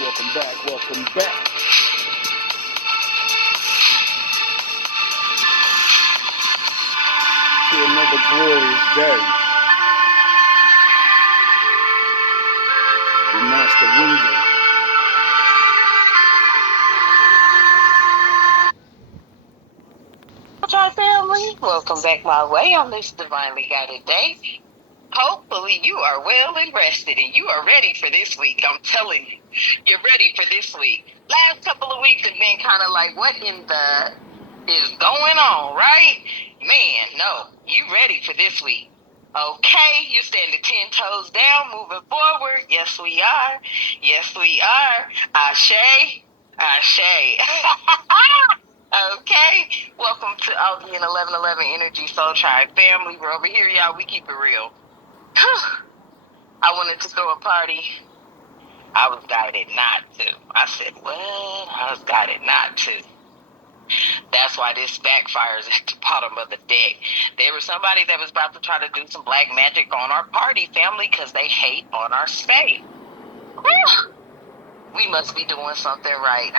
Welcome back, welcome back. To another glorious day. The Master Window. Hi, family. Welcome back my way on this divinely guided day. Hopefully you are well and rested and you are ready for this week. I'm telling you, you're ready for this week. Last couple of weeks have been kind of like, what in the is going on, right? Man, no, you ready for this week. Okay, you standing 10 toes down, moving forward. Yes, we are. Yes, we are. Ashe. Ashe. Okay, welcome to all the 1111 Energy Soul Tribe family. We're over here, y'all. We keep it real. I wanted to throw a party. I was guided not to. I said, what? I was guided not to. That's why this backfires at the bottom of the deck. There was somebody that was about to try to do some black magic on our party family because they hate on our space. We must be doing something right.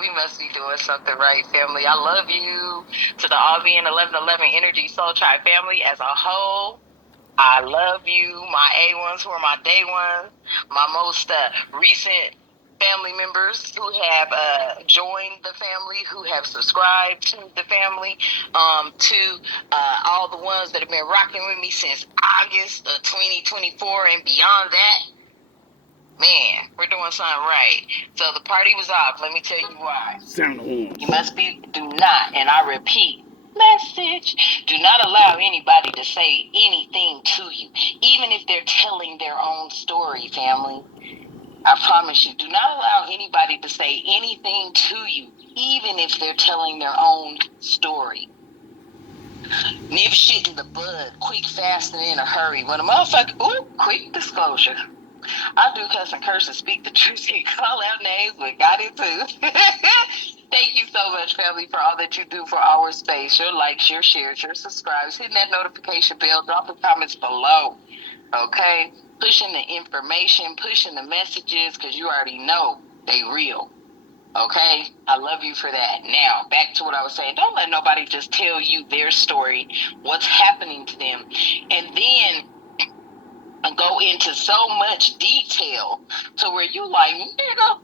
We must be doing something right, family. I love you. To the All Being 1111 Energy Soul Tribe family as a whole, I love you. My A1s who are my day ones, my most recent family members who have joined the family, who have subscribed to the family, to all the ones that have been rocking with me since August of 2024 and beyond that. Man, we're doing something right. So the party was off. Let me tell you why. Sound horns. You must do not, and I repeat, message, do not allow anybody to say anything to you, even if they're telling their own story, family. I promise you, do not allow anybody to say anything to you, even if they're telling their own story. Nip shit in the bud, quick, fast, and in a hurry. When a motherfucker, quick disclosure. I do cuss and curse and speak the truth and call out names, but got it too. Thank you so much, family, for all that you do for our space. Your likes, your shares, your subscribes, hitting that notification bell, dropping comments below. Okay? Pushing the information, pushing the messages, because you already know they real. Okay? I love you for that. Now, back to what I was saying. Don't let nobody just tell you their story, what's happening to them, and then go into so much detail to where you like, nigga,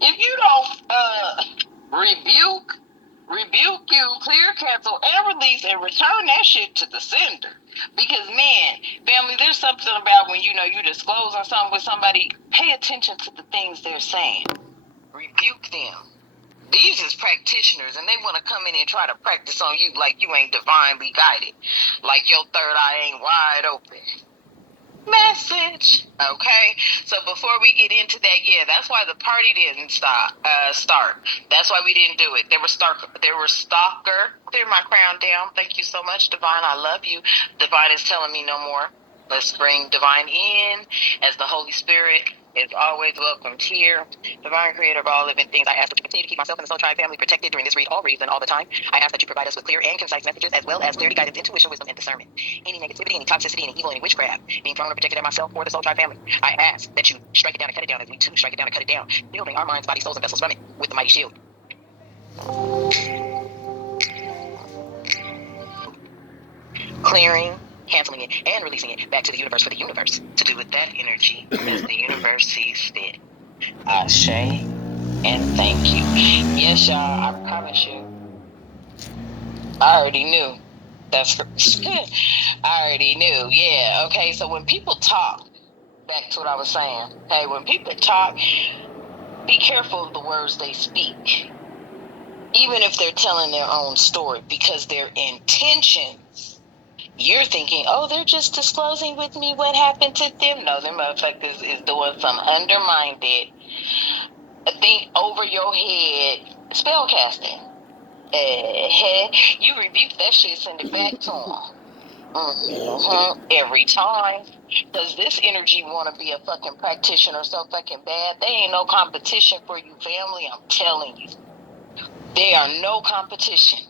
if you don't rebuke you, clear, cancel, and release, and return that shit to the sender. Because, man, family, there's something about when you know you disclosing something with somebody, pay attention to the things they're saying. Rebuke them. These is practitioners, and they want to come in and try to practice on you like you ain't divinely guided, like your third eye ain't wide open. Message. Okay, so before we get into that, yeah, that's why the party didn't start. That's why we didn't do it. There was stalker. Clear my crown down. Thank you so much, Divine. I love you. Divine is telling me no more. Let's bring Divine in as the Holy Spirit is always welcomed here. Divine Creator of all living things, I ask that you continue to keep myself and the Soul Tribe family protected during this read, all reason, all the time. I ask that you provide us with clear and concise messages, as well as clarity, guidance, intuition, wisdom, and discernment. Any negativity, any toxicity, any evil, any witchcraft being thrown or projected at myself or the Soul Tribe family, I ask that you strike it down and cut it down, as we too strike it down and cut it down, building our minds, bodies, souls, and vessels from it with the mighty shield. Clearing, canceling it, and releasing it back to the universe for the universe to do with that energy as the universe sees fit. Ashe, and thank you. Yes, y'all, I promise you. I already knew. That's I already knew. Yeah. Okay. So when people talk, back to what I was saying. Hey, when people talk, be careful of the words they speak, even if they're telling their own story, because their intentions. You're thinking, oh, they're just disclosing with me what happened to them. No, them motherfuckers is doing some undermined think over your head spell casting. You rebuke that shit, send it back to them. Every time. Because this energy want to be a fucking practitioner so fucking bad. They ain't no competition for you, family. I'm telling you. They are no competition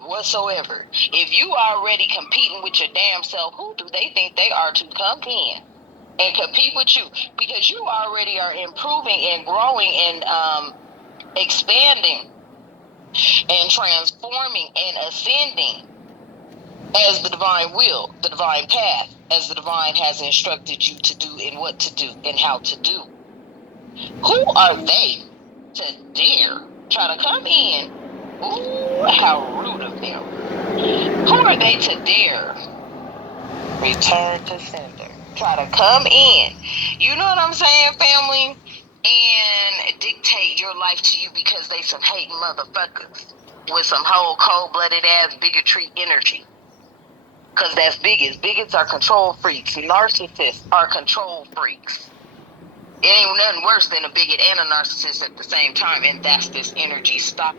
whatsoever. If you already competing with your damn self, who do they think they are to compete? and compete with you, because you already are improving and growing and expanding and transforming and ascending as the divine will, the divine path, as the divine has instructed you to do and what to do and how to do. Who are they to dare try to come in? Ooh, how rude of them. Who are they to dare return to sender? Try to come in. You know what I'm saying, family? And dictate your life to you because they some hating motherfuckers with some whole cold-blooded ass bigotry energy. Because that's bigots. Bigots are control freaks. Narcissists are control freaks. It ain't nothing worse than a bigot and a narcissist at the same time, and that's this energy stop.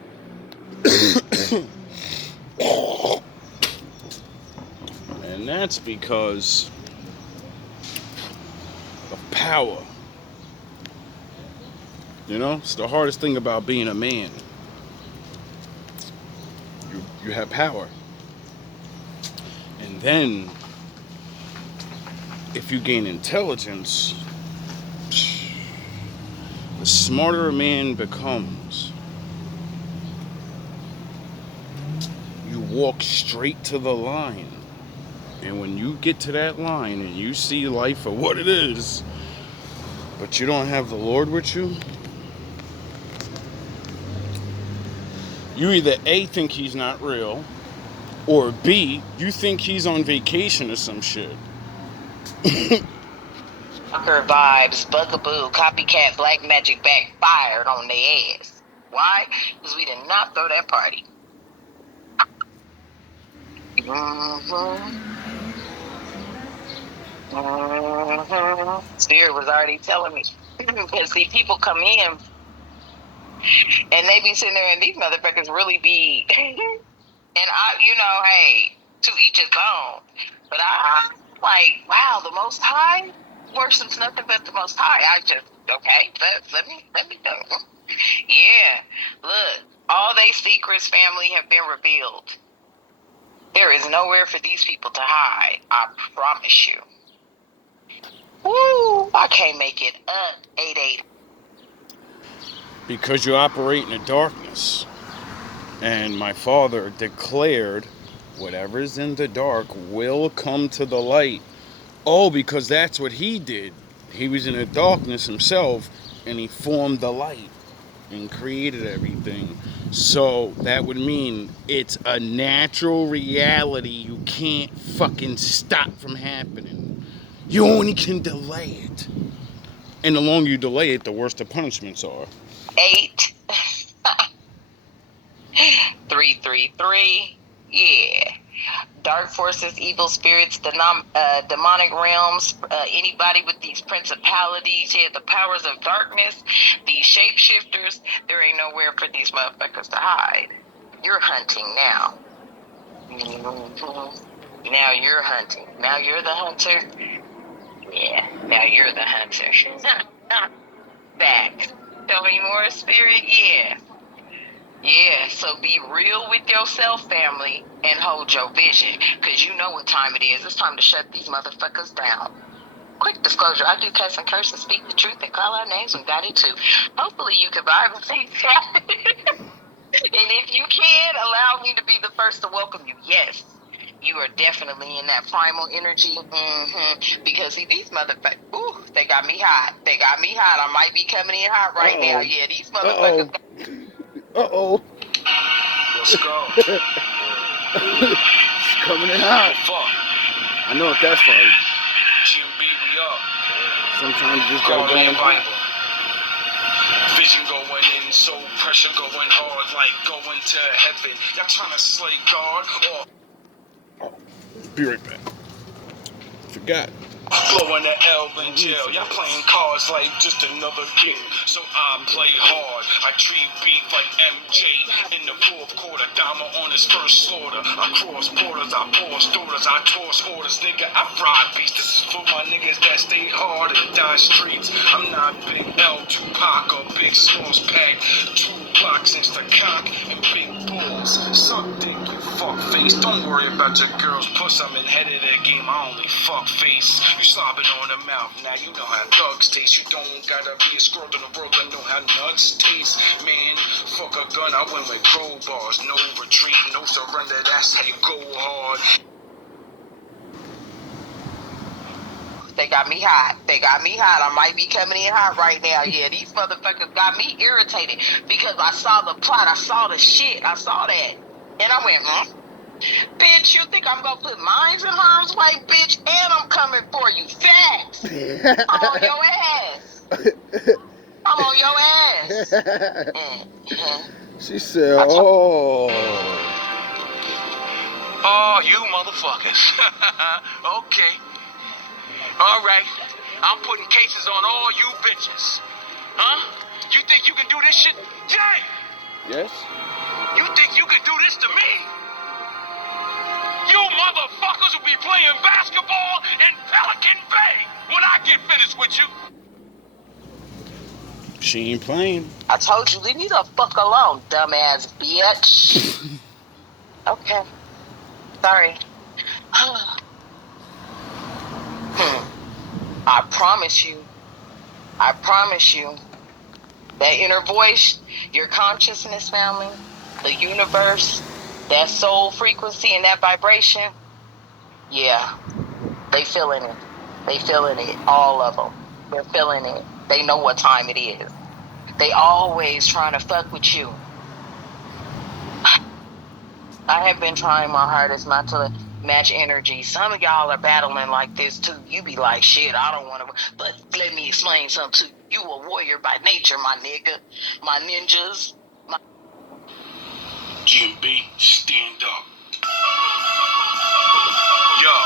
And that's because of power. You know, it's the hardest thing about being a man. You have power. And then, if you gain intelligence, the smarter a man becomes, you walk straight to the line. And when you get to that line and you see life for what it is, but you don't have the Lord with you, you either A, think he's not real, or B, you think he's on vacation or some shit. Fucker vibes, bugaboo, copycat, black magic backfired on their ass. Why? Because we did not throw that party. Spirit was already telling me. Because see, people come in and they be sitting there and these motherfuckers really be, and I, hey, to each his own. But I'm like, wow, the Most High worships nothing but the Most High. I just, okay, let me know. Yeah, look, all they secrets, family, have been revealed. There is nowhere for these people to hide. I promise you. Woo! I can't make it up. 8-8. Because you operate in the darkness. And my father declared, whatever's in the dark will come to the light. Oh, because that's what he did. He was in the darkness himself, and he formed the light and created everything. So that would mean it's a natural reality you can't fucking stop from happening. You only can delay it. And the longer you delay it, the worse the punishments are. 8. 333. Yeah. Dark forces, evil spirits, demonic realms, anybody with these principalities, the powers of darkness, these shapeshifters, there ain't nowhere for these motherfuckers to hide. You're hunting now. Now you're hunting. Now you're the hunter. Yeah, now you're the hunter. Back. Tell me more, spirit? Yeah. Yeah, so be real with yourself, family, and hold your vision, because you know what time it is. It's time to shut these motherfuckers down. Quick disclosure, I do cuss and curse and speak the truth and call out names and got it too. Hopefully you can vibe and say that. And if you can, allow me to be the first to welcome you. Yes, you are definitely in that primal energy. Because see, these motherfuckers, ooh, they got me hot. They got me hot. I might be coming in hot right now. Yeah, these motherfuckers. Uh-oh. Let's go. It's coming in hot. I know what that's like. GMB, we up. Sometimes you just gotta go in. Bible. Vision going in, soul pressure going hard, like going to heaven. Y'all trying to slay God or Be right back. Forgot. blowing the L in jail. Y'all playing cards like just another game. So I play hard. I treat beef like MJ in the fourth quarter. Dama on his first slaughter. I cross borders, I force daughters, I toss orders, nigga. I ride beats. This is for my niggas that stay hard and die streets. I'm not Big L, Tupac, or Big Smalls Pack. 2 blocks, Instacock, and big balls. Suck dick, you fuck face. face. Don't worry about your girl's puss. I'm in head of the game. I only fuck face. You slobbing on the mouth. Now you know how thugs taste. You don't gotta be a scroll in the world to know how nuts taste. Man, fuck a gun. I win with crowbars. No retreat, no surrender. That's how you go hard. They got me hot. They got me hot. I might be coming in hot right now. Yeah, these motherfuckers got me irritated because I saw the plot. I saw the shit. I saw that. And I went, bitch, you think I'm gonna put mines in harm's way, bitch? And I'm coming for you. Facts. I'm on your ass. I'm on your ass. She said, oh. Oh, you motherfuckers. Okay. All right. I'm putting cases on all you bitches. Huh? You think you can do this shit? Jay! Yes? You think you can do this to me? You motherfuckers will be playing basketball in Pelican Bay when I get finished with you. She ain't playing. I told you, leave me the fuck alone, dumbass bitch. Okay. Sorry. I promise you, that inner voice, your consciousness, family, the universe, that soul frequency and that vibration, yeah, they feeling it. They feeling it, all of them. They're feeling it. They know what time it is. They always trying to fuck with you. I have been trying my hardest not to match energy. Some of y'all are battling like this too. You be like, shit, I don't want to. But let me explain something to you. You a warrior by nature, my nigga. My ninjas. GMB, stand up. Yo.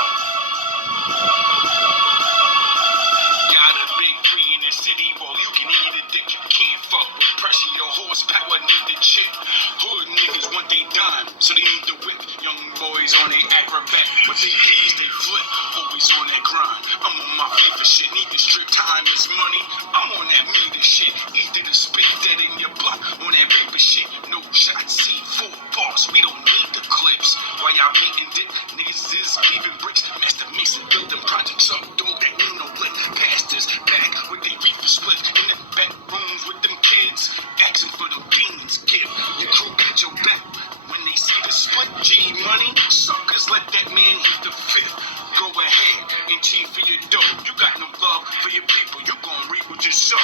Got a big tree in the city, well, you can eat a dick. You can't fuck with pressure. Your horsepower need the chip. Hood niggas want they dime, so they need the whip. Young boys on they acrobat, but they D's they flip. Always on that grind. I'm on my feet for shit. Need to strip. Time is money. I'm on that meter shit. Either to spit that in your block on that paper shit. No shots, C4 bars. We don't need the clips. While y'all beating dick, niggas is leaving bricks. Master Mason building projects up. Dog that ain't no lick. Pastors back with they reefer split. In the back rooms with them kids. Asking for the beans. Give your crew got your back. When they see the split G money, suckers let that man hit the fifth. Go ahead and cheat for your dough. You got no love for your people. You gon' reap what you sow.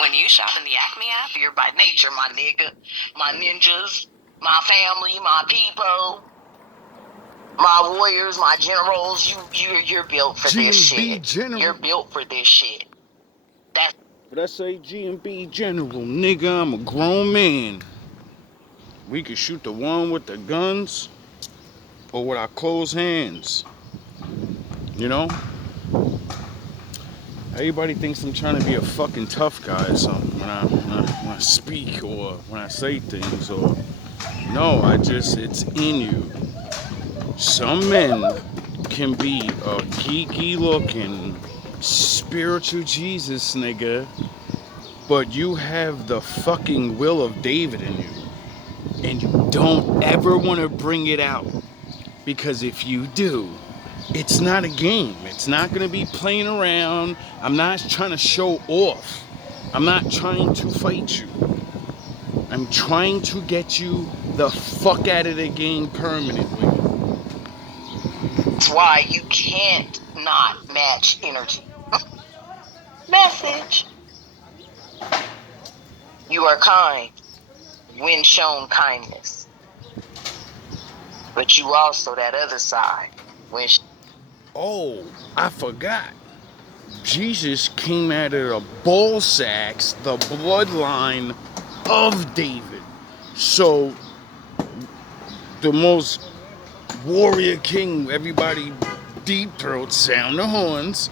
When you shop in the Acme app, you're by nature, my nigga. My ninjas, my family, my people, my warriors, my generals. You're built for this shit. General. You're built for this shit. That's But I say GMB General, nigga, I'm a grown man. We can shoot the one with the guns or with our closed hands. You know? Everybody thinks I'm trying to be a fucking tough guy or something when I speak or when I say things or no, it's in you. Some men can be a geeky looking spiritual Jesus nigga, but you have the fucking will of David in you. And you don't ever want to bring it out. Because if you do, it's not a game. It's not going to be playing around. I'm not trying to show off. I'm not trying to fight you. I'm trying to get you the fuck out of the game permanently. why you can't not match energy. Message. You are kind when shown kindness. But you also that other side. Oh, I forgot. Jesus came out of the ball sacks, the bloodline of David. So, the most warrior king, everybody deep throats, sound the horns,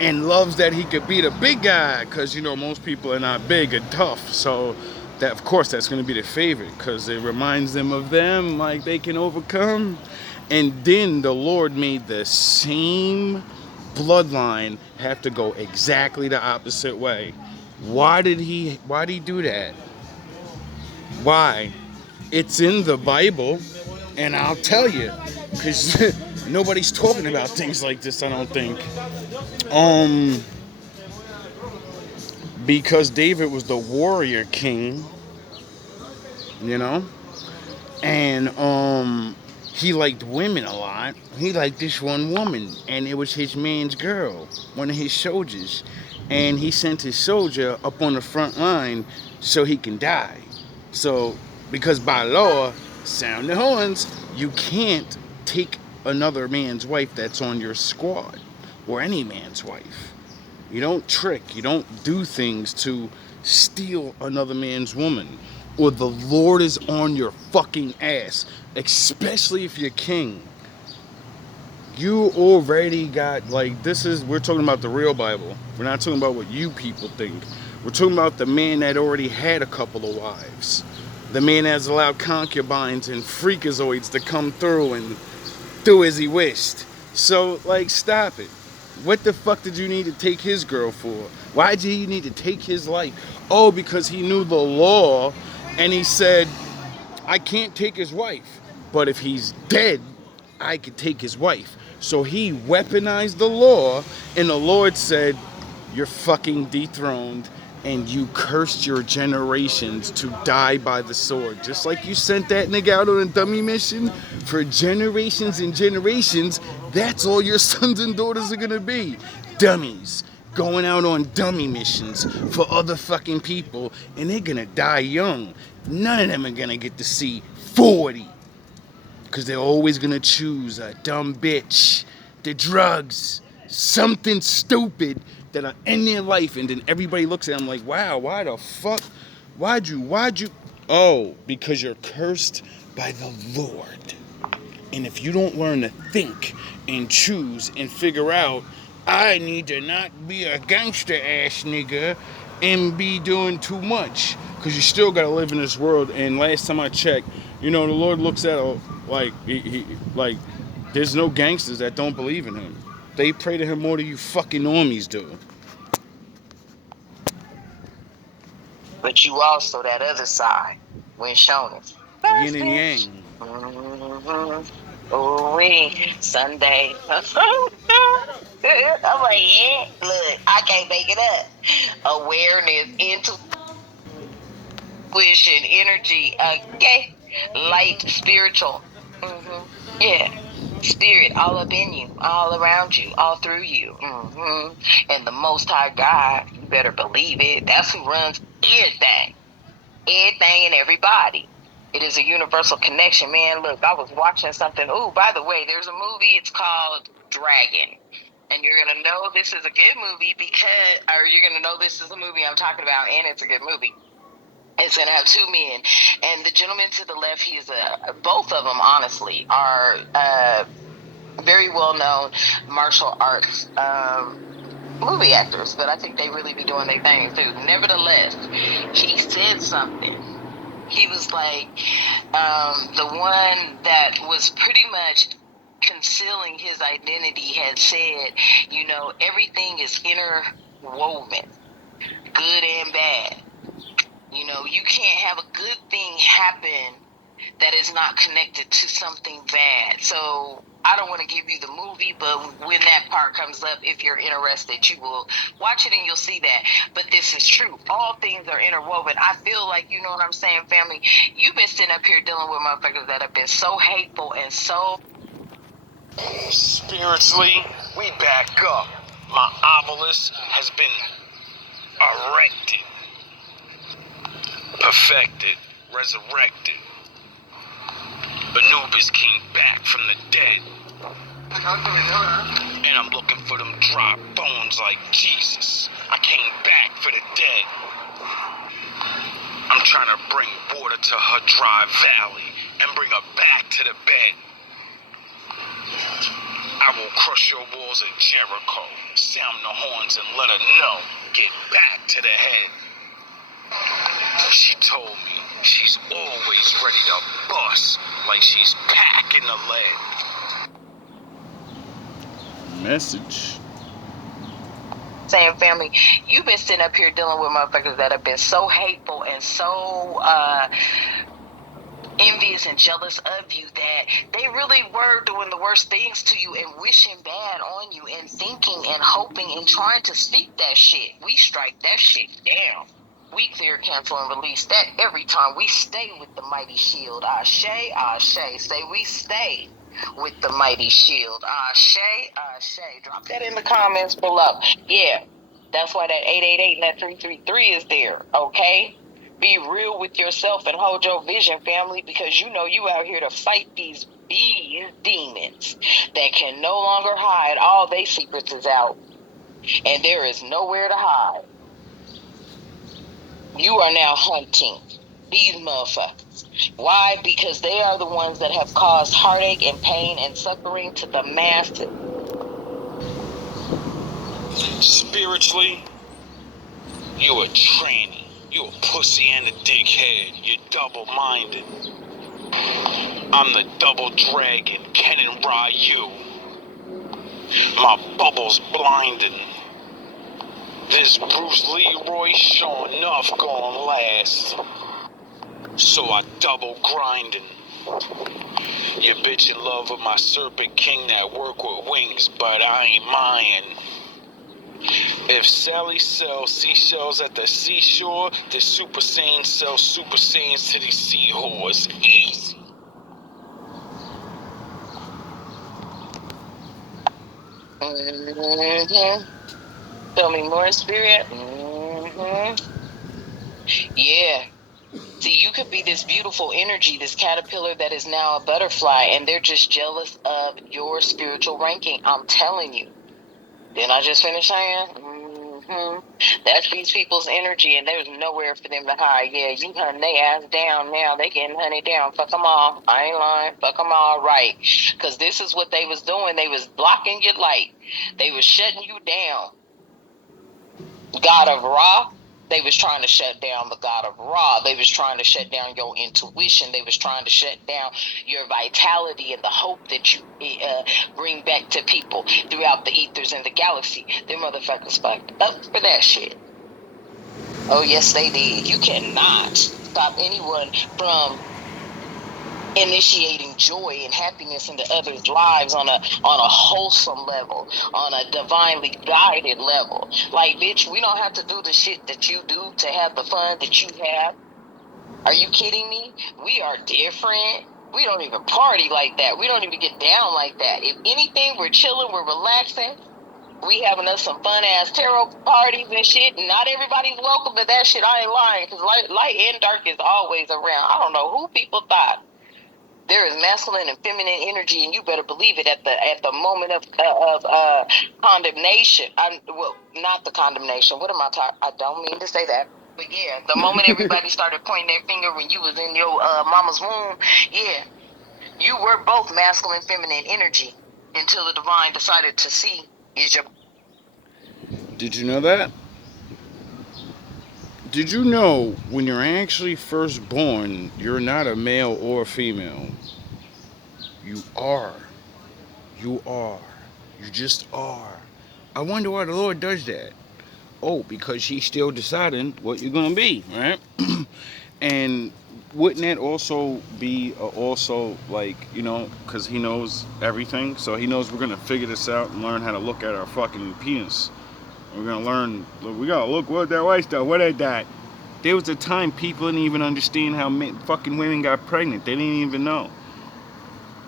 and loves that he could be the big guy, because, you know, most people are not big and tough. So, that, of course, that's going to be their favorite, because it reminds them of them, like they can overcome. And then the Lord made the same bloodline have to go exactly the opposite way. Why did he do that? Why? It's in the Bible. And I'll tell you, because nobody's talking about things like this, I don't think. Um, because David was the warrior king, you know, and he liked women a lot. He liked this one woman, and it was his man's girl, one of his soldiers, and he sent his soldier up on the front line so he can die. So, because by law, sound the horns, you can't take another man's wife that's on your squad, or any man's wife. You don't trick, you don't do things to steal another man's woman. Or the Lord is on your fucking ass. Especially if you're king. You already got, like, we're talking about the real Bible. We're not talking about what you people think. We're talking about the man that already had a couple of wives. The man that's allowed concubines and freakazoids to come through and do as he wished. So, like, stop it. What the fuck did you need to take his girl for? Why did he need to take his life? Oh, because he knew the law and he said, I can't take his wife. But if he's dead, I could take his wife. So he weaponized the law, and the Lord said, you're fucking dethroned, and you cursed your generations to die by the sword. Just like you sent that nigga out on a dummy mission, for generations and generations, that's all your sons and daughters are gonna be. Dummies. Going out on dummy missions for other fucking people, and they're gonna die young. None of them are gonna get to see 40. Because they're always gonna choose a dumb bitch, the drugs, something stupid that'll end their life, and then everybody looks at them like, wow, why the fuck? Why'd you? Oh, because you're cursed by the Lord. And if you don't learn to think and choose and figure out, I need to not be a gangster ass nigga and be doing too much. Because you still got to live in this world. And last time I checked, the Lord looks at like, like, there's no gangsters that don't believe in him. They pray to him more than you fucking normies do. But you also that other side when shown it. Yin and yang. Oh, we Sunday. I'm like, yeah, look, I can't make it up. Awareness, intuition, energy, okay, light, spiritual. Yeah, spirit all up in you, all around you, all through you. And the Most High God, you better believe it. That's who runs everything and everybody. It is a universal connection, man. Look, I was watching something. Oh, by the way, there's a movie. It's called Dragon. And you're going to know this is a good movie you're going to know this is a movie I'm talking about, and it's a good movie. It's going to have two men. And the gentleman to the left, both of them, honestly, are very well-known martial arts movie actors, but I think they really be doing their thing, too. Nevertheless, he said something. He was like, the one that was pretty much concealing his identity had said, everything is interwoven, good and bad. You can't have a good thing happen that is not connected to something bad. So I don't want to give you the movie, but when that part comes up, if you're interested, you will watch it and you'll see that. But this is true. All things are interwoven. I feel like, you know what I'm saying, family? You've been sitting up here dealing with motherfuckers that have been so hateful and so... Spiritually, we back up. My obelisk has been erected, perfected, resurrected. Anubis came back from the dead. And I'm looking for them dry bones like Jesus. I came back for the dead. I'm trying to bring water to her dry valley and bring her back to the bed. I will crush your walls at Jericho, sound the horns and let her know, get back to the head. She told me she's always ready to bust, like she's packing the lead. Message. Saying, family, you've been sitting up here dealing with motherfuckers that have been so hateful and so envious and jealous of you, that they really were doing the worst things to you and wishing bad on you and thinking and hoping and trying to speak that shit. We strike that shit down. We clear, cancel, and release that every time. We stay with the mighty shield. Ashe, Ashe. Say we stay with the mighty shield. Ashe, Ashe. Drop that in the comments below. Yeah, that's why that 888 and that 333 is there, okay? Be real with yourself and hold your vision, family, because you know you out here to fight these demons that can no longer hide. All they secrets is out, and there is nowhere to hide. You are now hunting these motherfuckers. Why? Because they are the ones that have caused heartache and pain and suffering to the masses. Spiritually, you a tranny. You a pussy and a dickhead. You're double-minded. I'm the double dragon, Ken and Ryu. My bubble's blinding. This Bruce Leroy sure enough gonna last. So I double grinding. You bitch in love with my serpent king that work with wings, but I ain't mine. If Sally sells seashells at the seashore, the Super Saiyan sells Super Saiyans to these seahorses. Easy. Tell me more, spirit. Yeah. See, you could be this beautiful energy, this caterpillar that is now a butterfly, and they're just jealous of your spiritual ranking. I'm telling you. Didn't I just finish saying? That's these people's energy, and there's nowhere for them to hide. Yeah, you hunting they ass down now. They getting hunted down. Fuck them all. I ain't lying. Fuck them all right. Because this is what they was doing. They was blocking your light. They was shutting you down. God of Ra, they was trying to shut down the God of Ra. They was trying to shut down your intuition. They was trying to shut down your vitality and the hope that you bring back to people throughout the ethers and the galaxy. Them motherfuckers fucked up for that shit. Oh, yes, they did. You cannot stop anyone from initiating joy and happiness into others' lives on a wholesome level, on a divinely guided level. Like, bitch, we don't have to do the shit that you do to have the fun that you have. Are you kidding me? We are different. We don't even party like that. We don't even get down like that. If anything, we're chilling, we're relaxing. We having us some fun ass tarot parties and shit. Not everybody's welcome to that shit. I ain't lying, because light and dark is always around. I don't know who people thought. There is masculine and feminine energy, and you better believe it. At the moment of condemnation, well, not the condemnation. What am I talking? I don't mean to say that, but yeah, the moment everybody started pointing their finger when you was in your mama's womb, yeah, you were both masculine, feminine energy until the divine decided to see is your. Did you know that? Did you know when you're actually first born, you're not a male or a female? You are. You are. You just are. I wonder why the Lord does that. Oh, because He's still deciding what you're going to be, right? And wouldn't that also be also like, because He knows everything, so He knows we're going to figure this out and learn how to look at our fucking penis. We're going to learn, we got to look, what that white stuff, what is that? There was a time people didn't even understand how fucking women got pregnant. They didn't even know.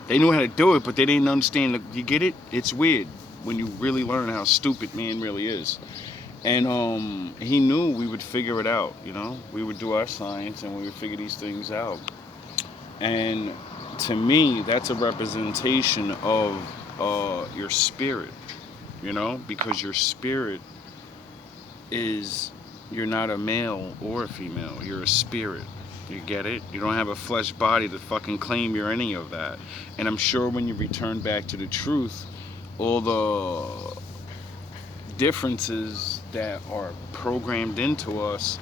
They knew how to do it, but they didn't understand. You get it? It's weird when you really learn how stupid man really is. And He knew we would figure it out, We would do our science and we would figure these things out. And to me, that's a representation of your spirit, because your spirit is, you're not a male or a female. You're a spirit. You get it? You don't have a flesh body to fucking claim you're any of that. And I'm sure when you return back to the truth, all the differences that are programmed into us.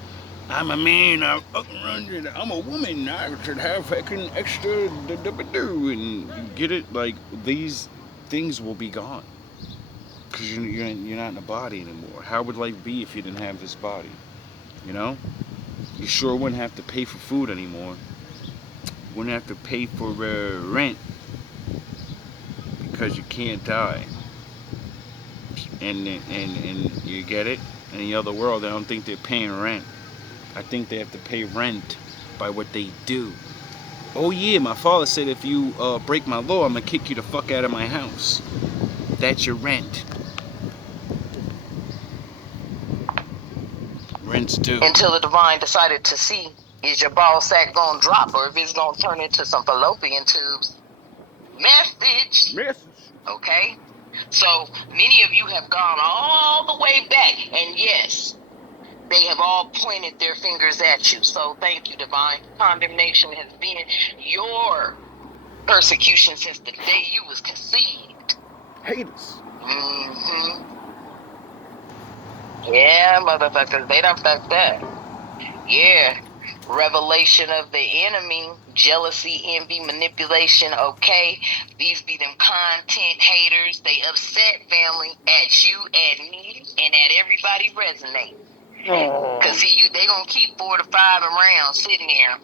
I'm a man, I'm a woman, I should have fucking extra do, and you get it? Like, these things will be gone. Because you're not in a body anymore. How would life be if you didn't have this body? You sure wouldn't have to pay for food anymore. wouldn't have to pay for rent because you can't die. And you get it? In the other world, I don't think they're paying rent. I think they have to pay rent by what they do. Oh yeah, my father said if you break my law, I'm gonna kick you the fuck out of my house. That's your rent. Rent's due. Until the divine decided to see, is your ball sack gonna drop or if it's gonna turn into some fallopian tubes. Message. Okay? So many of you have gone all the way back, and yes, they have all pointed their fingers at you. So thank you, divine. Condemnation has been your persecution since the day you was conceived. Haters. Mm-hmm. Yeah, motherfuckers, they done fucked that. Yeah. Revelation of the enemy, jealousy, envy, manipulation. Okay, these be them content haters. They upset family at you, at me, and at everybody resonate. Cause see, they gonna keep 4 to 5 around sitting there,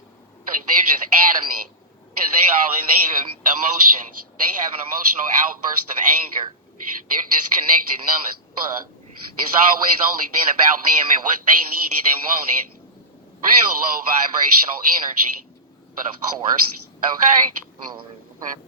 cause they're just adamant. Cause they all in their emotions. They have an emotional outburst of anger. They're disconnected, numb as fuck. It's always only been about them and what they needed and wanted. Real low vibrational energy, but of course, okay? Mm-hmm.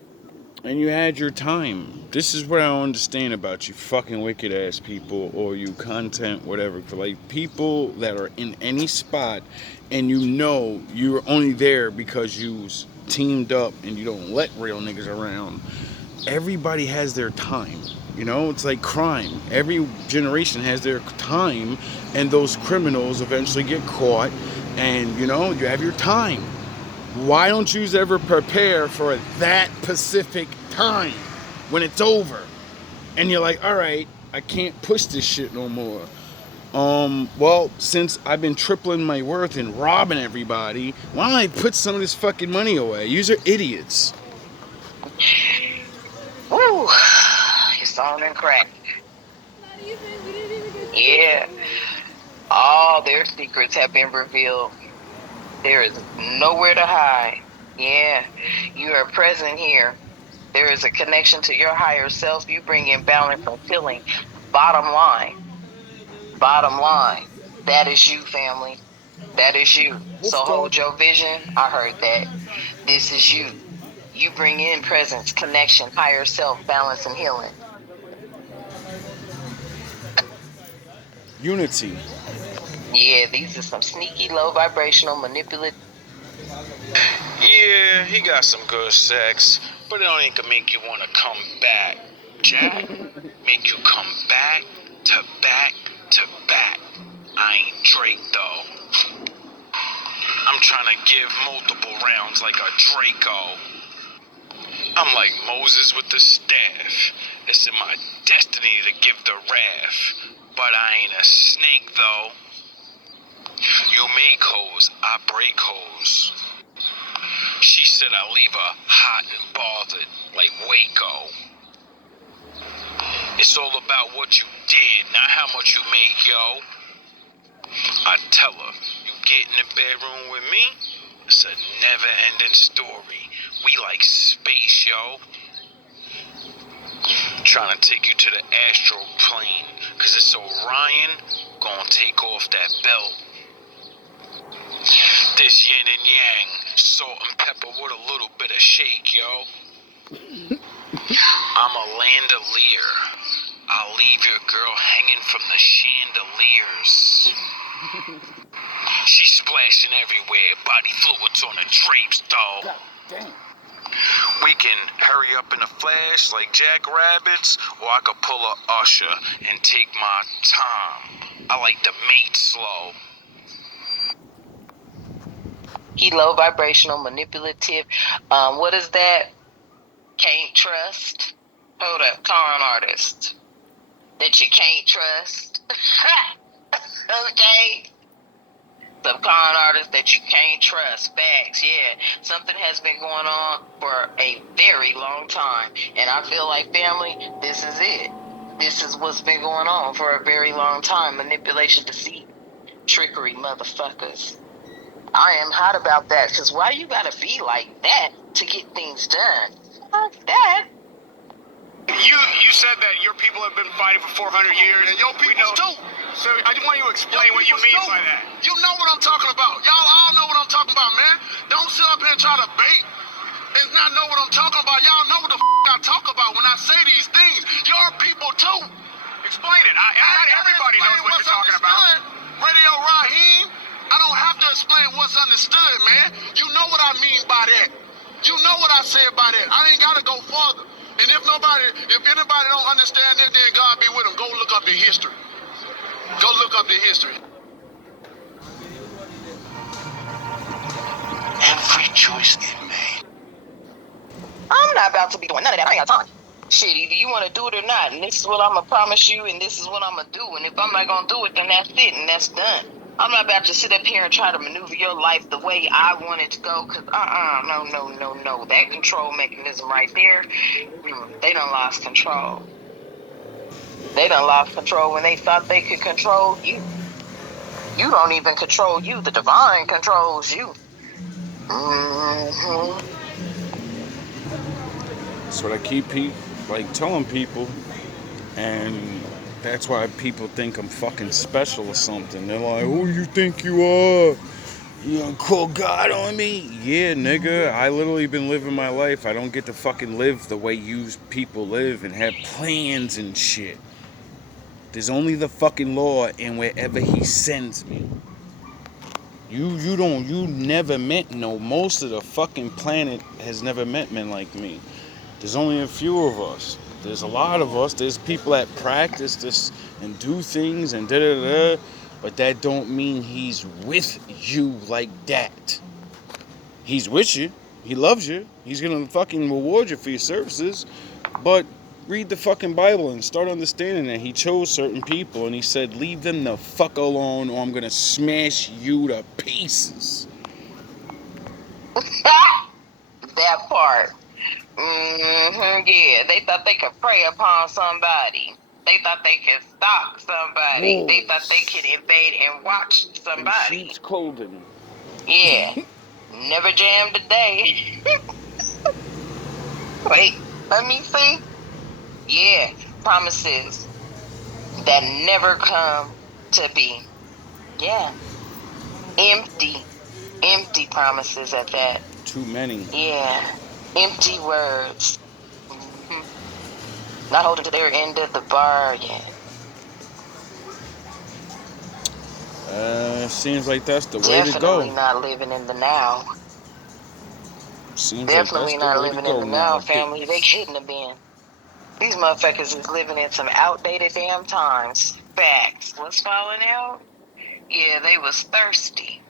And you had your time. This is what I don't understand about you fucking wicked ass people, or you content, whatever. For like people that are in any spot and you know you're only there because you teamed up and you don't let real niggas around. Everybody has their time. You know, it's like crime. Every generation has their time, and those criminals eventually get caught, and you know, you have your time. Why don't you ever prepare for that specific time when it's over? And you're like, all right, I can't push this shit no more. Well, since I've been tripling my worth and robbing everybody, why don't I put some of this fucking money away? You're idiots. Woo! It's on and crack. Yeah. All their secrets have been revealed. There is nowhere to hide. Yeah. You are present here. There is a connection to your higher self. You bring in balance and feeling. Bottom line. That is you, family. That is you. So hold your vision. I heard that. This is you. You bring in presence, connection, higher self, balance, and healing. Unity. Yeah, these are some sneaky, low vibrational, manipulative. Yeah, he got some good sex, but it don't even make you want to come back. Jack, make you come back to back to back. I ain't Drake though. I'm trying to give multiple rounds like a Draco. I'm like Moses with the staff. It's in my destiny to give the wrath. But I ain't a snake though. You make hoes, I break hoes. She said I leave her hot and bothered like Waco. It's all about what you did, not how much you make, yo. I tell her, you get in the bedroom with me, it's a never-ending story. We like space, yo. Trying to take you to the astral plane, cause it's Orion gonna take off that belt. This yin and yang, salt and pepper with a little bit of shake, yo. I'm a landolier. I'll leave your girl hanging from the chandeliers. She's splashing everywhere, body fluids on the drapes, though. Damn. We can hurry up in a flash like jackrabbits, or I could pull a Usher and take my time. I like to mate slow. He low vibrational, manipulative. What is that? Can't trust. Hold up, con artist. That you can't trust. Okay. The con artist that you can't trust. Facts, yeah. Something has been going on for a very long time. And I feel like, family, this is it. This is what's been going on for a very long time. Manipulation, deceit, trickery, motherfuckers. I am hot about that, because why you gotta be like that to get things done? Fuck that. You said that your people have been fighting for 400 years. And your people too. So I just want you to explain what you mean by that. You know what I'm talking about. Y'all all know what I'm talking about, man. Don't sit up here and try to bait and not know what I'm talking about. Y'all know what the I talk about when I say these things. Your people too. Explain it. Not everybody knows what you're talking about. Radio Raheem, I don't have to explain what's understood, man. You know what I mean by that. You know what I say by that. I ain't gotta go further. And if anybody don't understand that, then God be with them. Go look up the history. Go look up the history. Every choice it made. I'm not about to be doing none of that. I ain't got time. Shit, either you want to do it or not, and this is what I'm going to promise you, and this is what I'm going to do, and if I'm not going to do it, then that's it, and that's done. I'm not about to sit up here and try to maneuver your life the way I want it to go, because no. That control mechanism right there, they done lost control. They done lost control when they thought they could control you. You don't even control you. The divine controls you. That's what I keep telling people, and that's why people think I'm fucking special or something. They're like, who you think you are? You gonna call God on me? Yeah, nigga, I literally been living my life. I don't get to fucking live the way you people live and have plans and shit. There's only the fucking law and wherever he sends me. You never met most of the fucking planet has never met men like me. There's only a few of us. There's a lot of us. There's people that practice this and do things and da-da-da. But that don't mean he's with you like that. He's with you. He loves you. He's gonna fucking reward you for your services. But read the fucking Bible and start understanding that he chose certain people and he said, leave them the fuck alone or I'm gonna smash you to pieces. That part. Yeah, they thought they could prey upon somebody. They thought they could stalk somebody. Wolves. They thought they could invade and watch somebody. In sheep's clothing. Yeah. Never jammed a day. Wait, let me see. Yeah, promises that never come to be. Yeah. Empty promises at that. Too many. Yeah. Empty words. Not holding to their end of the bargain. Seems like that's the way Definitely to go. Definitely not living in the now. Seems Definitely like not living in the now, family. They couldn't have been. These motherfuckers is living in some outdated damn times. Facts. What's falling out? Yeah, they was thirsty.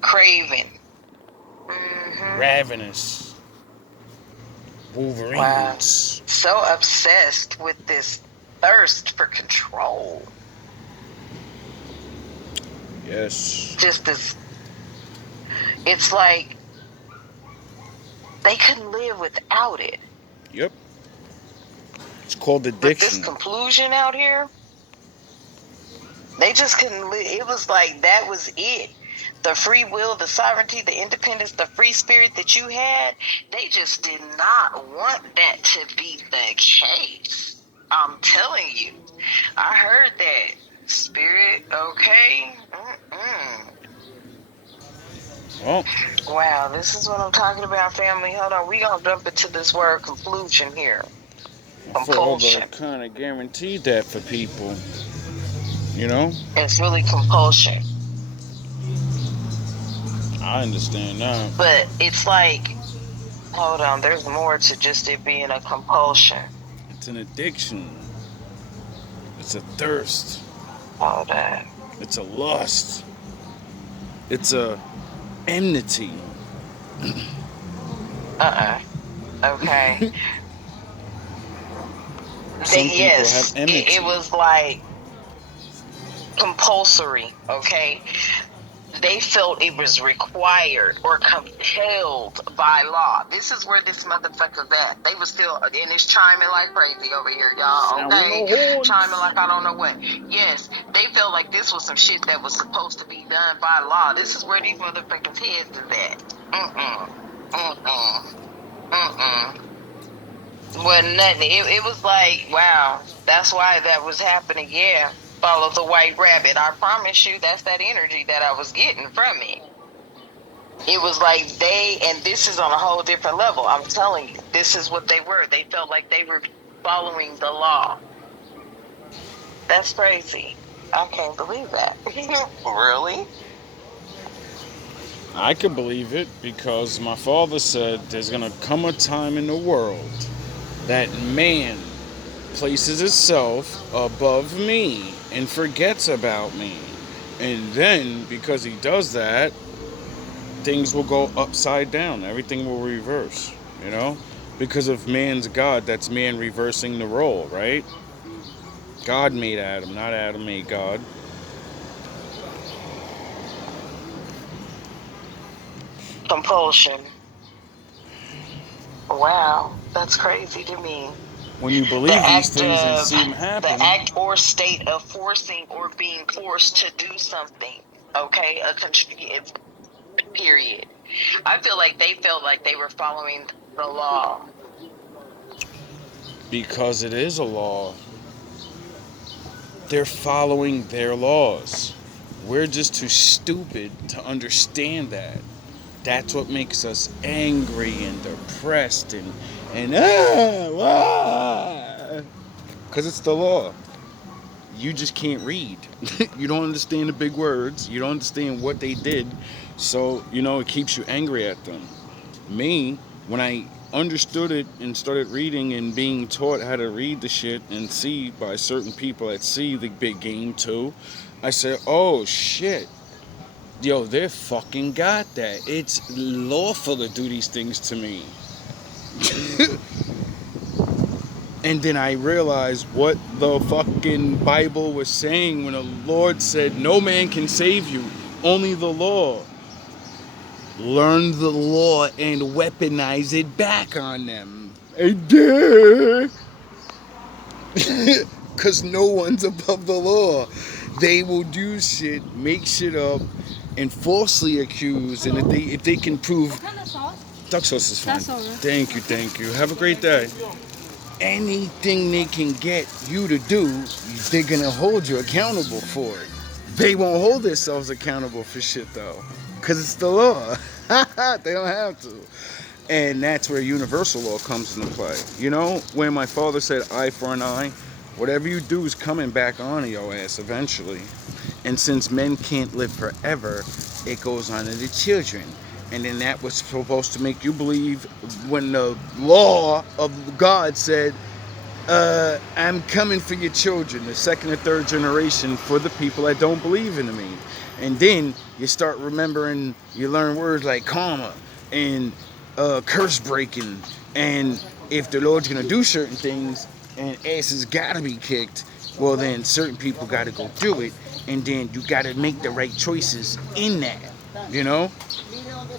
Craving. Ravenous. Wolverines. Wow. So obsessed with this thirst for control. Yes. Just as it's like they couldn't live without it. Yep. It's called addiction. But this conclusion out here, they just couldn't live. It was like that was it. The free will, the sovereignty, the independence, the free spirit that you had, they just did not want that to be the case. I'm telling you. I heard that. Spirit, okay? Well, wow, this is what I'm talking about, family. Hold on, we gonna jump into this word conclusion here. Compulsion. I kind of guaranteed that for people. You know? It's really compulsion. I understand now. But it's like, hold on, there's more to just it being a compulsion. It's an addiction. It's a thirst. Hold on. It's a lust. It's a enmity. Okay. Some people have enmity. It was like compulsory, okay? they felt it was required or compelled by law. This is where this motherfucker's at. They was still, and it's chiming like crazy over here, y'all. Okay, chiming like I don't know what. Yes, they felt like this was some shit that was supposed to be done by law. This is where these motherfuckers' heads is at. Wasn't nothing. It was like, wow, that's why that was happening. Yeah, follow the white rabbit. I promise you, that's that energy that I was getting from it. It was like and this is on a whole different level. I'm telling you, this is what they were. They felt like they were following the law. That's crazy. I can't believe that. Really? I could believe it because my father said there's going to come a time in the world that man places itself above me and forgets about me. And then, because he does that, things will go upside down. Everything will reverse, you know? Because of man's God, that's man reversing the role, right? God made Adam, not Adam made God. Compulsion. Wow, that's crazy to me. When you believe these things and see them happen. The act or state of forcing or being forced to do something. Okay, period. I feel like they felt like they were following the law. Because it is a law. They're following their laws. We're just too stupid to understand that. That's what makes us angry and depressed and because it's the law. You just can't read. You don't understand the big words. You don't understand what they did. So, it keeps you angry at them. Me, when I understood it and started reading and being taught how to read the shit and see by certain people that see the big game too, I said, oh shit. Yo, they fucking got that. It's lawful to do these things to me. And then I realized what the fucking Bible was saying when the Lord said, no man can save you, only the law. Learn the law and weaponize it back on them. I did. Because no one's above the law. They will do shit, make shit up, and falsely accuse. And if they can prove... What kind of sauce? Duck sauce is fine. That's all right. Thank you. Have a great day. Anything they can get you to do, they're going to hold you accountable for it. They won't hold themselves accountable for shit, though. Because it's the law. They don't have to. And that's where universal law comes into play. When my father said eye for an eye, whatever you do is coming back on your ass eventually. And since men can't live forever, it goes on to the children. And then that was supposed to make you believe when the law of God said, I'm coming for your children, the second or third generation, for the people that don't believe in me. And then you start remembering, you learn words like karma and curse breaking. And if the Lord's going to do certain things and asses got to be kicked, well then certain people got to go do it. And then you got to make the right choices in that,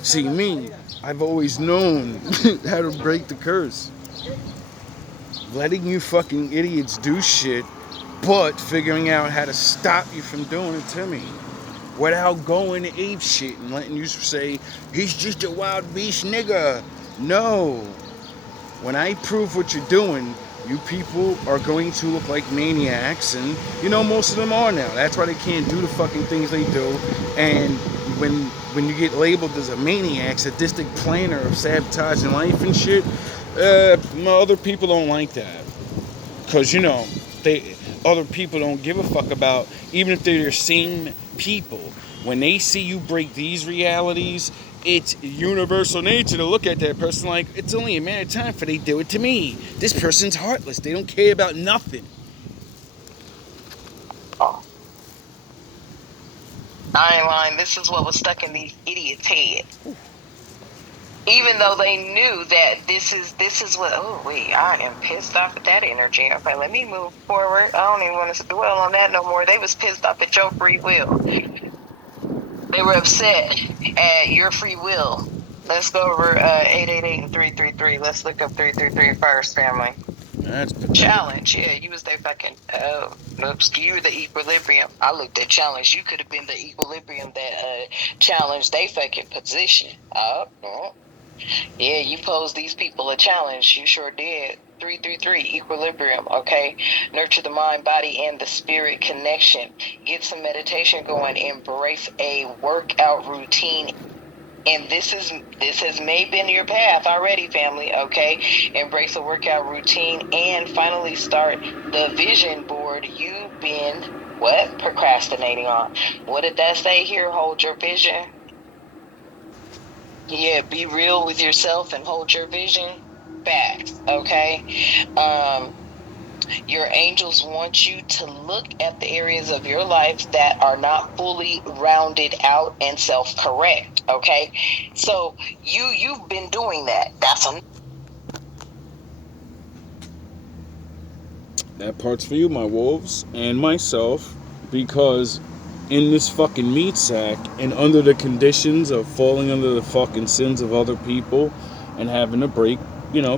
See, me, I've always known how to break the curse. Letting you fucking idiots do shit, but figuring out how to stop you from doing it to me. Without going to ape shit and letting you say, he's just a wild beast nigga. No. When I prove what you're doing, you people are going to look like maniacs, and most of them are now. That's why they can't do the fucking things they do. And when you get labeled as a maniac, sadistic planner of sabotaging life and shit, other people don't like that. Because, other people don't give a fuck about, even if they're the same people. When they see you break these realities, it's universal nature to look at that person like, it's only a matter of time for they do it to me. This person's heartless. They don't care about nothing. Oh. I ain't lying. This is what was stuck in these idiots' head. Even though they knew that this is what, I am pissed off at that energy. Okay, let me move forward. I don't even want to dwell on that no more. They was pissed off at your free will. They were upset at your free will. Let's go over 888 and 333. Let's look up 333 first, family. That's pathetic. Challenge. Yeah, you was their fucking. Oops, you were the equilibrium. I looked at challenge. You could have been the equilibrium that challenged they fucking position. No. Yeah, you posed these people a challenge. You sure did. 333 equilibrium. Okay, nurture the mind, body, and the spirit connection. Get some meditation going. Embrace a workout routine. And this has may been your path already, family. Okay, embrace a workout routine, and finally start the vision board you've been procrastinating on. What did that say here? Hold your vision. Yeah, be real with yourself and hold your vision. Facts. Okay. Your angels want you to look at the areas of your life that are not fully rounded out and self-correct. Okay, so you've been doing that. That part's for you, my wolves, and myself, because in this fucking meat sack and under the conditions of falling under the fucking sins of other people and having to break,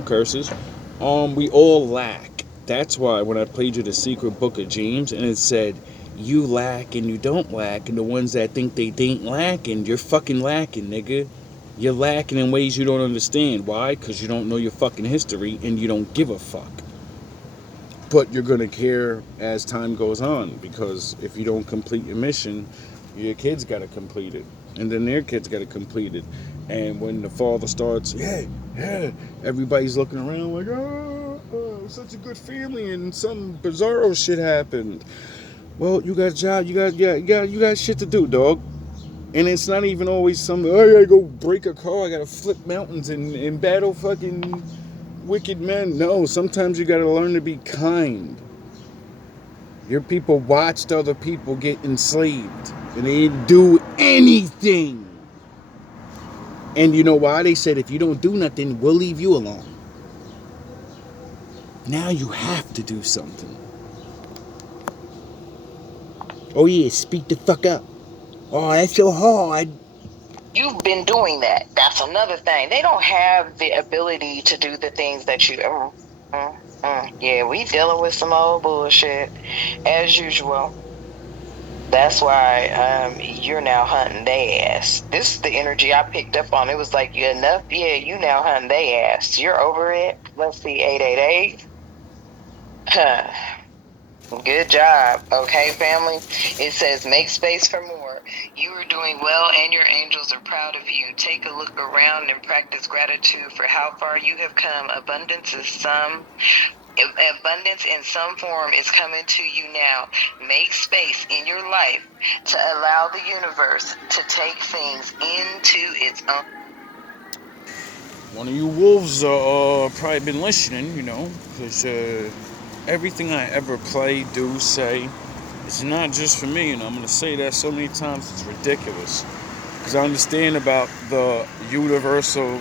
curses, we all lack. That's why when I played you the secret book of James and it said, you lack and you don't lack, and the ones that think they ain't lacking, you're fucking lacking, nigga. You're lacking in ways you don't understand. Why? Because you don't know your fucking history and you don't give a fuck. But you're going to care as time goes on, because if you don't complete your mission, your kids got to complete it. And then their kids got to complete it. And when the father starts, yeah, everybody's looking around like, such a good family, and some bizarro shit happened. Well, you got a job, you got shit to do, dog. And it's not even always something, I gotta go break a car, I gotta flip mountains and battle fucking wicked men. No, sometimes you gotta learn to be kind. Your people watched other people get enslaved and they didn't do anything. And you know why? They said, if you don't do nothing, we'll leave you alone. Now you have to do something. Oh yeah, speak the fuck up. Oh, that's so hard. You've been doing that. That's another thing. They don't have the ability to do the things that you. Yeah, we dealing with some old bullshit as usual. That's why you're now hunting they ass. This is the energy I picked up on. It was like, you enough? Yeah, you now hunting they ass. You're over it. Let's see, 888. Good job. Okay, family. It says, make space for more. You are doing well and your angels are proud of you. Take a look around and practice gratitude for how far you have come. Abundance in some form is coming to you now. Make space in your life to allow the universe to take things into its own. One of you wolves probably been listening, because everything I ever play, do, say, it's not just for me, and I'm going to say that so many times it's ridiculous. Because I understand about the universal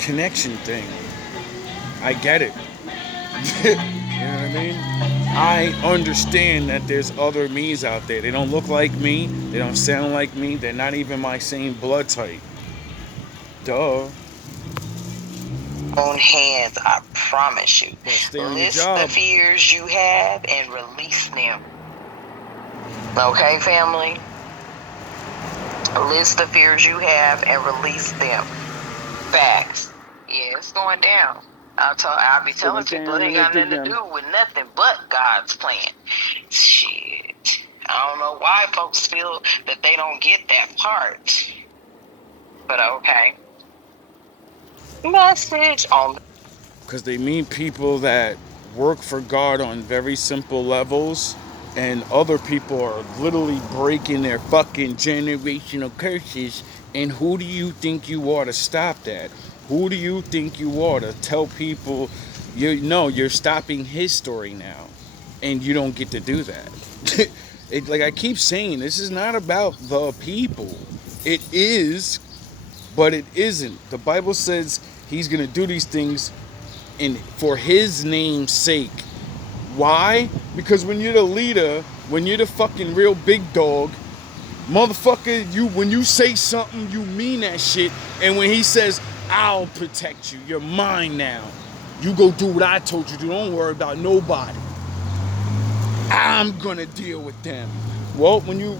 connection thing. I get it. You know what I mean? I understand that there's other me's out there. They don't look like me. They don't sound like me. They're not even my same blood type. Duh. Own hands, I promise you. List the fears you have and release them. Okay, family? List the fears you have and release them. Facts. Yeah, it's going down. I'll be telling people it ain't got nothing to do with nothing but God's plan. Shit. I don't know why folks feel that they don't get that part. But okay. Message on. Because they meet people that work for God on very simple levels, and other people are literally breaking their fucking generational curses. And who do you think you are to stop that? Who do you think you are to tell people, you're stopping his story now, and you don't get to do that? Like I keep saying, this is not about the people. It is, but it isn't. The Bible says he's going to do these things for his name's sake. Why? Because when you're the leader, when you're the fucking real big dog, Motherfucker, when you say something, you mean that shit. And when he says, I'll protect you, you're mine now. You go do what I told you to do. Don't worry about nobody. I'm gonna deal with them. Well, when you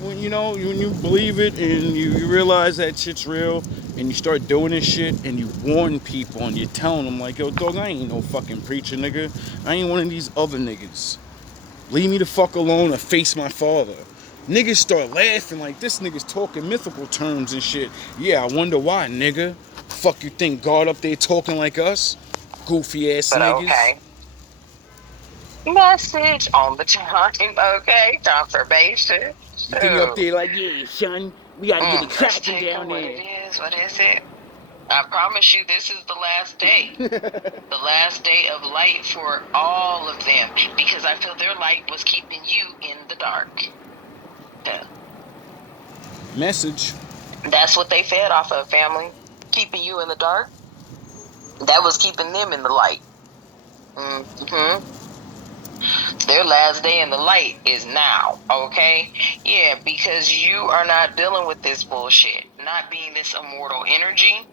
believe it and you realize that shit's real and you start doing this shit and you warn people and you're telling them like, yo, dog, I ain't no fucking preacher, nigga. I ain't one of these other niggas. Leave me the fuck alone or face my father. Niggas start laughing like this nigga's talking mythical terms and shit. Yeah, I wonder why, nigga. Fuck you think God up there talking like us? Goofy ass But niggas. okay. Message on the time, okay? Confirmation. You think up there like, yeah, son, we gotta get it cracking down what there. it is. What is it? I promise you, this is the last day. The last day of light for all of them. Because I feel their light was keeping you in the dark. Yeah. Message. That's what they fed off of, family. Keeping you in the dark. That was keeping them in the light. Mm-hmm. Their last day in the light is now, okay? Yeah, because you are not dealing with this bullshit. Not being this immortal energy.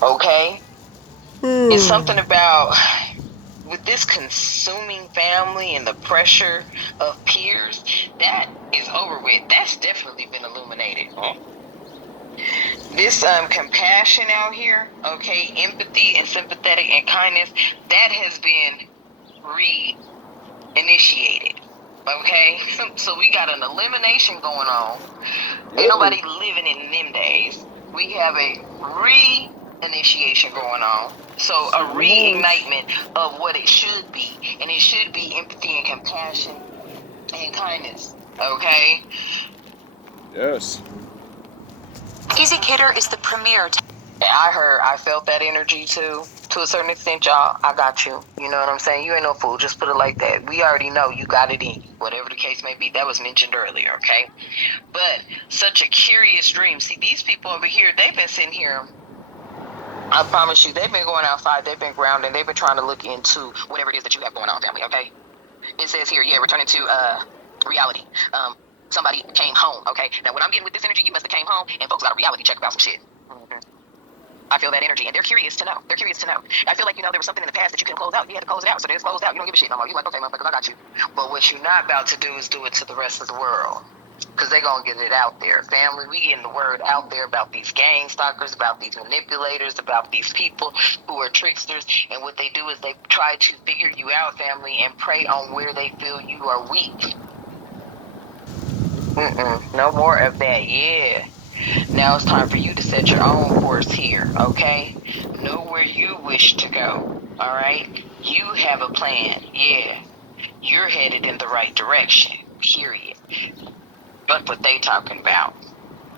Okay? It's something about with this consuming family and the pressure of peers, that is over with. That's definitely been illuminated. This compassion out here, okay, empathy and sympathetic and kindness, that has been re-initiated. Okay, so we got an elimination going on. Ain't nobody living in them days. We have a re-initiation going on. So a reignitement of what it should be. And it should be empathy and compassion and kindness. Okay? Yes. Easy Kidder is the premier. I felt that energy too. To a certain extent, y'all, I got you. You know what I'm saying? You ain't no fool. Just put it like that. We already know you got it in you. Whatever the case may be. That was mentioned earlier, okay? But such a curious dream. See, these people over here, they've been sitting here. I promise you, they've been going outside. They've been grounding. They've been trying to look into whatever it is that you have going on, family, okay? It says here, yeah, returning to reality. Somebody came home, okay? Now, what I'm getting with this energy, you must have came home and folks got a reality check about some shit. I feel that energy, and they're curious to know. They're curious to know. I feel like, there was something in the past that you couldn't close out. You had to close it out, so it's closed out. You don't give a shit no more. You like, okay, motherfuckers, I got you. But what you're not about to do is do it to the rest of the world, because they're going to get it out there. Family, we getting the word out there about these gang stalkers, about these manipulators, about these people who are tricksters, and what they do is they try to figure you out, family, and prey on where they feel you are weak. No more of that, yeah. Now it's time for you to set your own course here, okay? Know where you wish to go, all right? You have a plan, yeah. You're headed in the right direction, period. But what they talking about.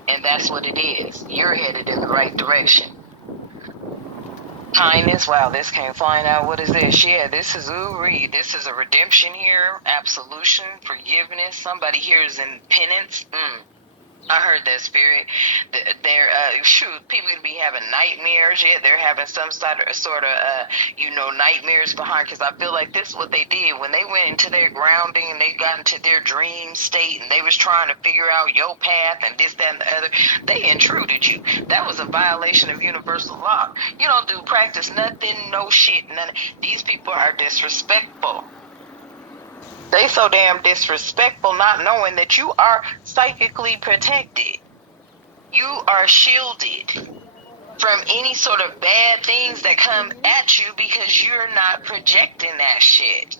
And that's what it is. You're headed in the right direction. Kindness, wow, this came flying out. What is this? Yeah, this is this is a redemption here, absolution, forgiveness. Somebody here is in penance. I heard that, spirit. They're people gonna be having nightmares. Yeah, they're having some sort of nightmares behind. Because I feel like this is what they did when they went into their grounding and they got into their dream state and they was trying to figure out your path and this, that, and the other. They intruded you. That was a violation of universal law. You don't do practice nothing, no shit, none. These people are disrespectful. They so damn disrespectful, not knowing that you are psychically protected. You are shielded from any sort of bad things that come at you because you're not projecting that shit.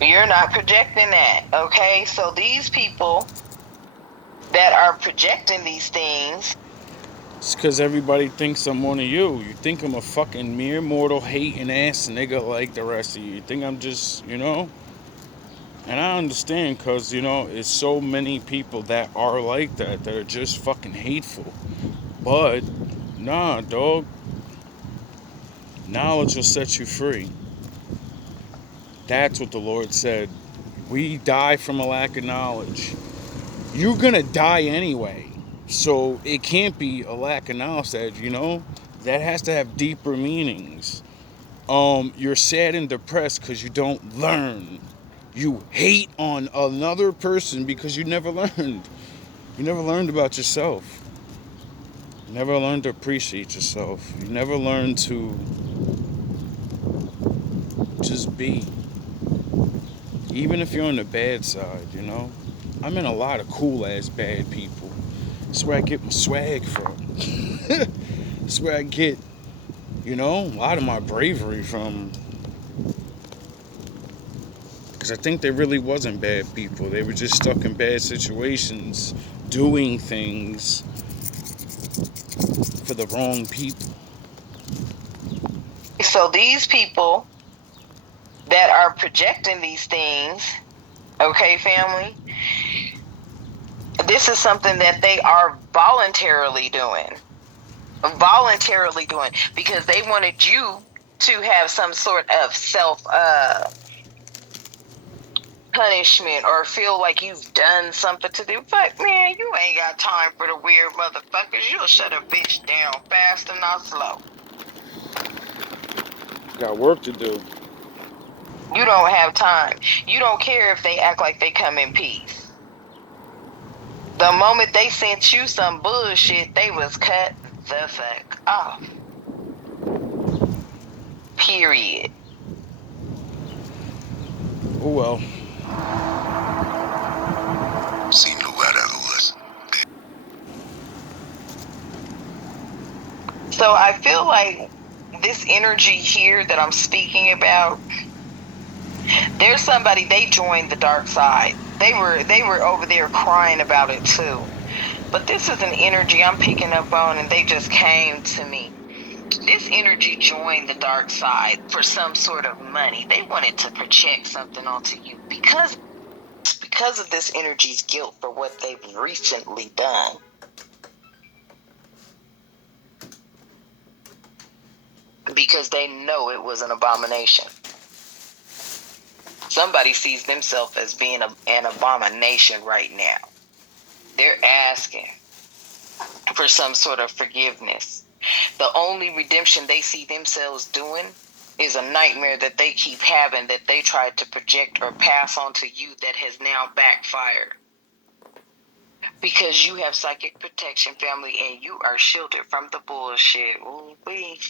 You're not projecting that, okay? So these people that are projecting these things, It's because everybody thinks I'm one of you. You think I'm a fucking mere mortal hating ass nigga like the rest of you. You think I'm just, And I understand because, it's so many people that are like that are just fucking hateful. But, nah, dog. Knowledge will set you free. That's what the Lord said. We die from a lack of knowledge. You're gonna die anyway. So it can't be a lack of knowledge that has to have deeper meanings. You're sad and depressed because you don't learn. You hate on another person because you never learned. You never learned about yourself. You never learned to appreciate yourself. You never learned to just be. Even if you're on the bad side, you know? I'm in a lot of cool ass bad people. That's where I get my swag from. That's where I get, a lot of my bravery from. Because I think they really wasn't bad people. They were just stuck in bad situations, doing things for the wrong people. So these people that are projecting these things, okay, family, this is something that they are voluntarily doing, because they wanted you to have some sort of self punishment or feel like you've done something to them. But man, you ain't got time for the weird motherfuckers. You'll shut a bitch down fast and not slow. Got work to do. You don't have time. You don't care if they act like they come in peace. The moment they sent you some bullshit, they was cut the fuck off. Period. Oh well. Sin lugar a dudas. So I feel like this energy here that I'm speaking about, there's somebody, they joined the dark side. They were over there crying about it too. But this is an energy I'm picking up on, and they just came to me. This energy joined the dark side for some sort of money. They wanted to project something onto you because of this energy's guilt for what they've recently done. Because they know it was an abomination. Somebody sees themselves as being an abomination right now. They're asking for some sort of forgiveness. The only redemption they see themselves doing is a nightmare that they keep having, that they tried to project or pass on to you, that has now backfired. Because you have psychic protection, family, and you are shielded from the bullshit. Ooh-wee.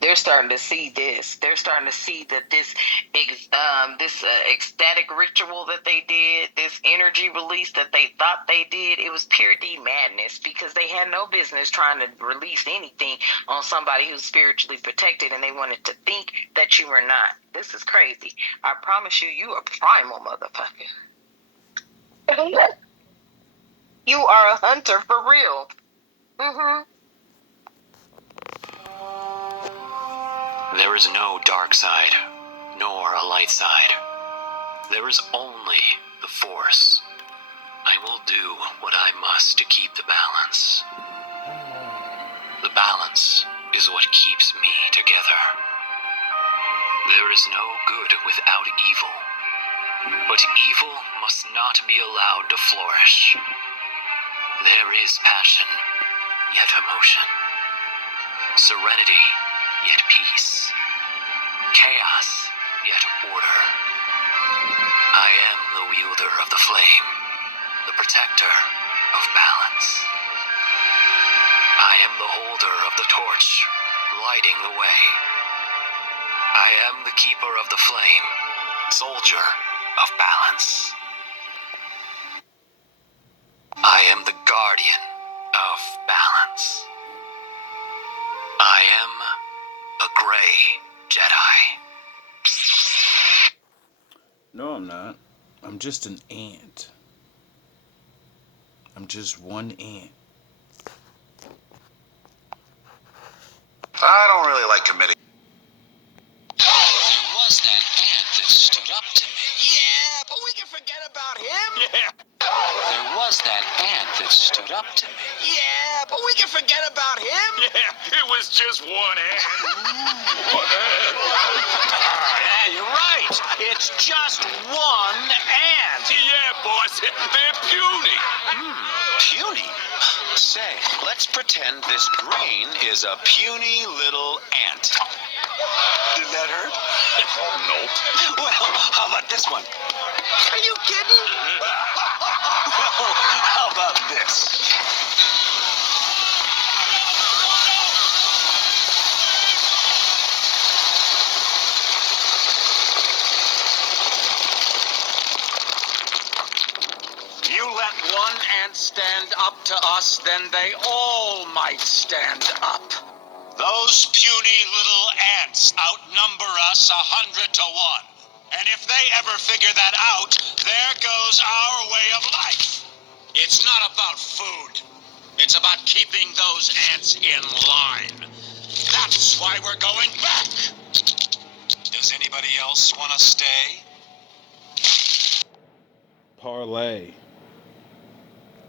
They're starting to see this. They're starting to see that this ecstatic ritual that they did, this energy release that they thought they did, it was pure D madness, because they had no business trying to release anything on somebody who's spiritually protected, and they wanted to think that you were not. This is crazy. I promise you, you are primal, motherfucker. You are a hunter for real. There is no dark side, nor a light side. There is only the Force. I will do what I must to keep the balance. The balance is what keeps me together. There is no good without evil, but evil must not be allowed to flourish. There is passion, yet emotion. Serenity, yet peace. Chaos, yet order. I am the wielder of the flame, the protector of balance. I am the holder of the torch, lighting the way. I am the keeper of the flame, soldier of balance. I am the guardian of balance. I am a gray Jedi. No, I'm not. I'm just an ant. I'm just one ant. I don't really like committing. There was that ant that stood up to me. Yeah, but we can forget about him. There was that ant that stood up to me. Yeah, but But we can forget about him. Yeah, it was just one ant. One ant. Yeah, you're right. It's just one ant. Yeah, boss. They're puny. Puny? Say, let's pretend this grain is a puny little ant. Did that hurt? Nope. Well, how about this one? Are you kidding? Well, how about this? You let one ant stand up to us, then they all might stand up. Those puny little ants outnumber us 100 to 1. And if they ever figure that out, there goes our way of life. It's not about food. It's about keeping those ants in line. That's why we're going back. Does anybody else want to stay? Parlay.